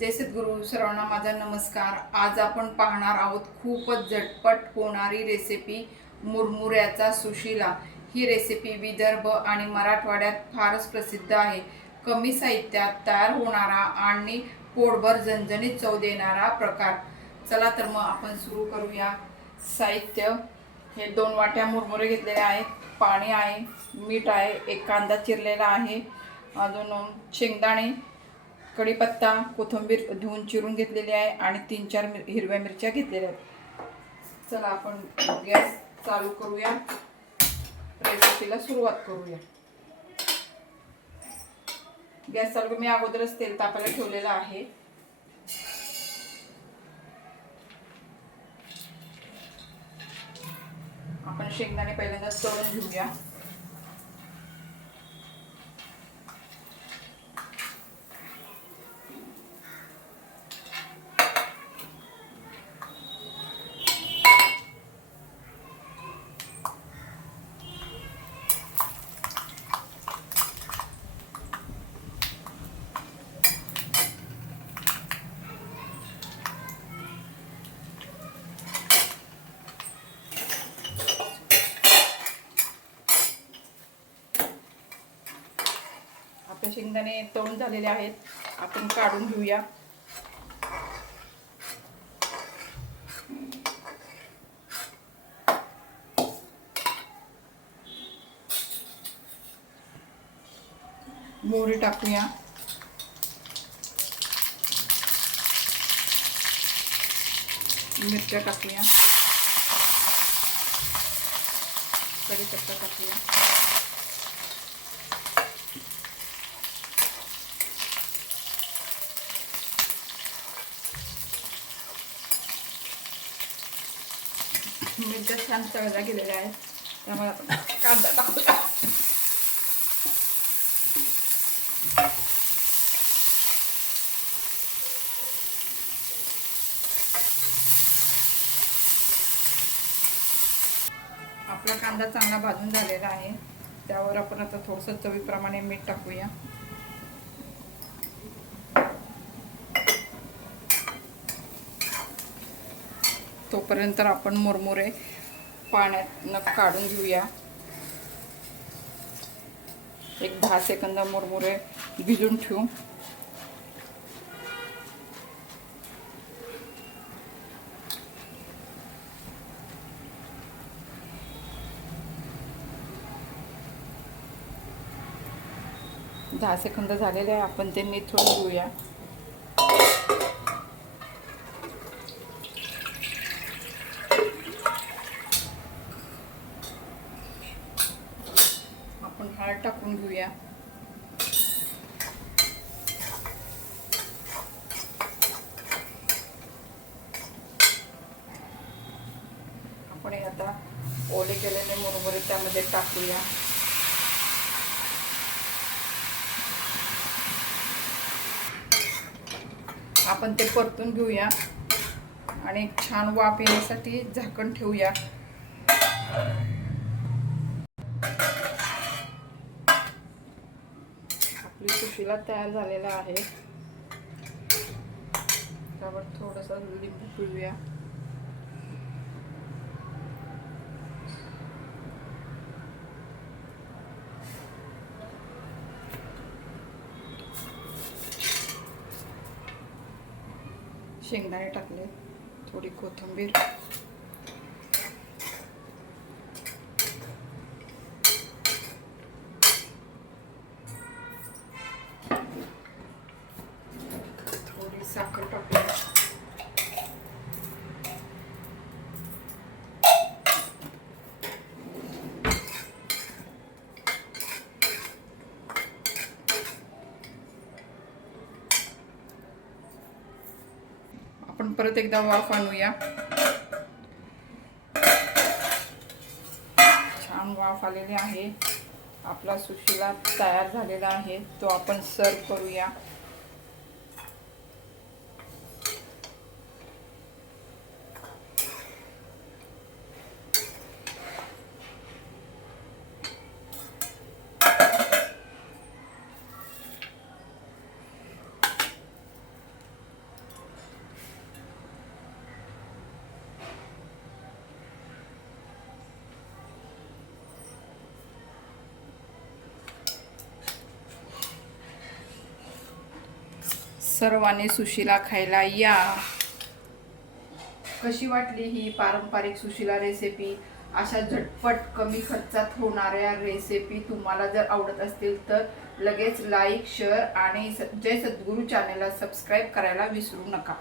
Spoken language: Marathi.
जय गुरु सर्वांना माझा नमस्कार. आज आपण पाहणार आहोत खूपच झटपट होणारी रेसिपी मुरमुऱ्याचा सुशिला. ही रेसिपी विदर्भ आणि मराठवाड्यात फारच प्रसिद्ध आहे. कमी साहित्यात तयार होणारा आणि पोटभर झणझणीत चव देणारा प्रकार. चला तर मग आपण सुरू करूया. साहित्य. हे दोन वाट्या मुरमुरे घेतलेले आहेत. पाणी आहे मीठ आहे एक कांदा चिरलेला आहे. अजून शेंगदाणे कढीपत्ता कोथिंबीर धुवून चिरून घेतलेली आहे आणि तीन चार मिर हिरव्या मिरच्या घेतलेल्या आहेत. चला आपण गॅस चालू करूया. रेसिपीला सुरुवात करूया. गॅस चालू करून मी अगोदरच तेल तापायला ठेवलेलं आहे. आपण शेंगदाणे पहिल्यांदा तळून घेऊया. आपले शेंगदाणे तळून झालेले आहेत. आपण काढून घेऊया. मोहरी टाकूया. मिरच्या टाकूया. कढीपत्ता टाकूया. मिरच्या छान तळल्या गेलेल्या आहेत त्यामुळे आपण कांदा टाकूया आपला कांदा चांगला भाजून झालेला आहे. त्यावर आपण आता थोडंसं चवीप्रमाणे मीठ टाकूया. तोपर्यंत आपण मुरमुरे पाण्यातनं काढून घेऊया. एक दहा सेकंद मुरमुरे भिजून ठेवू. दहा सेकंद झालेले आहे आपण ते निथळून घेऊया आपण हळद टाकून घेऊया. आपण आता ओले केलेले मुरमुरे त्यामध्ये टाकूया. आपण ते परतून घेऊया आणि छान वाफ येण्यासाठी झाकण ठेवूया. आपली तयार झालेला आहे. त्यावर थोडंसं लिंबू पिळूया. शेंगदाणे टाकले थोडी कोथिंबीर थोडी साखर टाकूया आपण परत एकदा वाफ आणूया. छान वाफ आलेली आहे. आपला सुशिला तयार झालेला आहे. तो आपण सर्व करूया. सर्वांनी सुशिला खायला या. कशी वाटली ही पारंपरिक सुशिला रेसिपी अशा झटपट कमी खर्चात होणाऱ्या रेसिपी तुम्हाला जर आवडत असतील तर लगेच लाईक शेअर आणि स- जय सद्गुरू चॅनेलला सबस्क्राईब करायला विसरू नका.